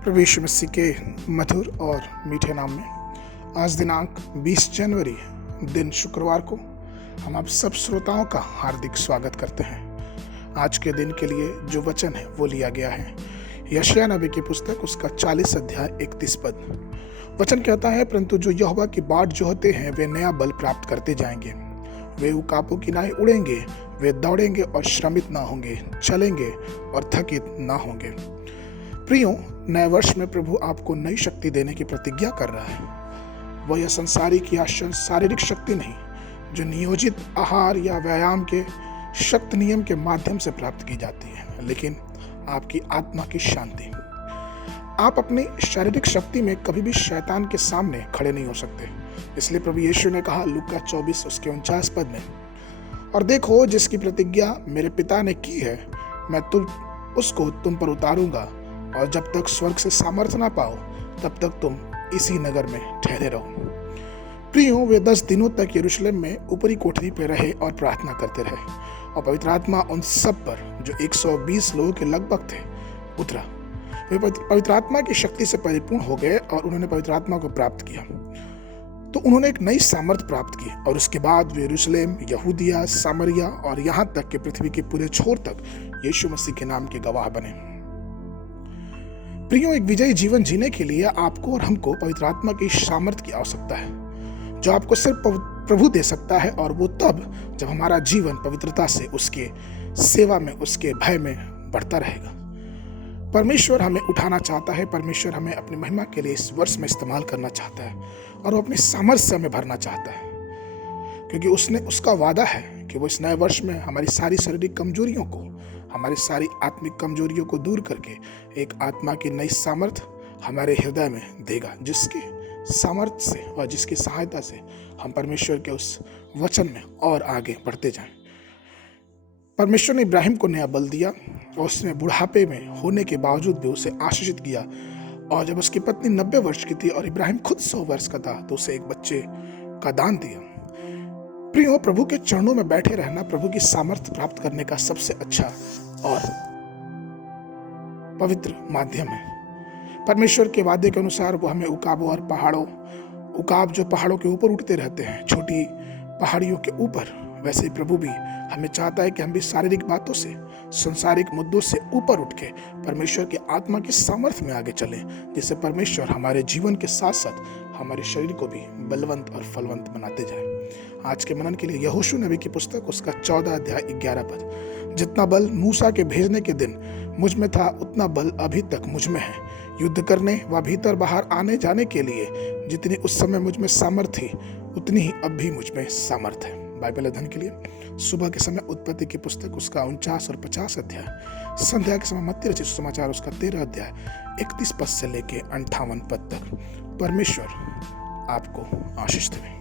प्रभु यीशु मसीह के मधुर और मीठे नाम में आज दिनांक 20 जनवरी दिन शुक्रवार को हम आप सब श्रोताओं का हार्दिक स्वागत करते हैं। आज के दिन के लिए जो वचन है वो लिया गया है यशायाह नबी की पुस्तक उसका 40 अध्याय 31 पद। वचन कहता है, परंतु जो यहोवा की बाट जोहते हैं वे नया बल प्राप्त करते जाएंगे, वे उकाबों की नाई उड़ेंगे, वे दौड़ेंगे और श्रमित ना होंगे, चलेंगे और थकित ना होंगे। प्रियो, नए वर्ष में प्रभु आपको नई शक्ति देने की प्रतिज्ञा कर रहा है। वह यह संसारिक या शारीरिक शक्ति नहीं जो नियोजित आहार या व्यायाम के शक्त नियम के माध्यम से प्राप्त की जाती है, लेकिन आपकी आत्मा की शांति। आप अपनी शारीरिक शक्ति में कभी भी शैतान के सामने खड़े नहीं हो सकते। इसलिए प्रभु यीशु ने कहा लूका 24 उसके 49 पद में, और देखो जिसकी प्रतिज्ञा मेरे पिता ने की है मैं उसको तुम पर उतारूंगा, और जब तक स्वर्ग से सामर्थ्य ना पाओ तब तक तुम इसी नगर में ठहरे रहो। प्रियो, वे 10 दिनों तक यरूशलेम में ऊपरी कोठरी पर रहे और प्रार्थना करते रहे, और पवित्र आत्मा उन सब पर जो 120 लोगों के लगभग थे उतरा। वे पवित्र आत्मा की शक्ति से परिपूर्ण हो गए और उन्होंने पवित्र आत्मा को प्राप्त किया। तो उन्होंने एक नई सामर्थ प्राप्त की और उसके बाद वे यरूशलेम, यहूदिया, सामरिया और यहाँ तक कि पृथ्वी के पूरे छोर तक यीशु मसीह के नाम के गवाह बने। प्रियो, एक विजयी जीवन जीने के लिए आपको और हमको पवित्र आत्मा की सामर्थ की आवश्यकता है, जो आपको सिर्फ प्रभु दे सकता है, और वो तब जब हमारा जीवन पवित्रता से उसके सेवा में, उसके भय में बढ़ता रहेगा। परमेश्वर हमें उठाना चाहता है, परमेश्वर हमें अपनी महिमा के लिए इस वर्ष में इस्तेमाल करना चाहता है, और वो अपनी सामर्थ्य से हमें भरना चाहता है, क्योंकि उसका वादा है कि वो इस नए वर्ष में हमारी सारी शारीरिक कमजोरियों को, हमारी सारी आत्मिक कमजोरियों को दूर करके एक आत्मा की नई सामर्थ हमारे हृदय में देगा, जिसके सामर्थ्य से और जिसकी सहायता से हम परमेश्वर के उस वचन में और आगे बढ़ते जाएं। परमेश्वर ने इब्राहिम को नया बल दिया और उसने बुढ़ापे में होने के बावजूद भी उसे आशीषित किया, और जब उसकी पत्नी 90 वर्ष की थी और इब्राहिम खुद 100 वर्ष का था तो उसे एक बच्चे का दान दिया। प्रियो, प्रभु के चरणों में बैठे रहना प्रभु की सामर्थ्य प्राप्त करने का सबसे अच्छा और पवित्र माध्यम है। परमेश्वर के वादे के अनुसार वो हमें उकाबों और उकाब जो पहाड़ों के ऊपर उठते रहते हैं, छोटी पहाड़ियों के ऊपर, वैसे ही प्रभु भी हमें चाहता है कि हम भी शारीरिक बातों से, संसारिक मुद्दों से ऊपर उठ के परमेश्वर की आत्मा की सामर्थ्य में आगे चलें, जिससे परमेश्वर हमारे जीवन के साथ साथ हमारे शरीर को भी बलवंत और फलवंत बनाते जाए। आज के मनन के लिए यहोशू नबी की पुस्तक उसका 14 अध्याय 11 पद। जितना बल मूसा के भेजने के दिन मुझ में था उतना बल अभी तक मुझ में है, युद्ध करने व भीतर बाहर आने जाने के लिए जितनी उस समय मुझ में सामर्थ्य थी उतनी ही अब भी मुझ में सामर्थ्य है। बाइबल अध्ययन के लिए सुबह के समय उत्पत्ति की पुस्तक उसका 49 और 50 अध्याय, संध्या के समय मत्ती रचित समाचार उसका 13 अध्याय 31 पद से लेके 58 पद तक। परमेश्वर आपको आशीष देवे।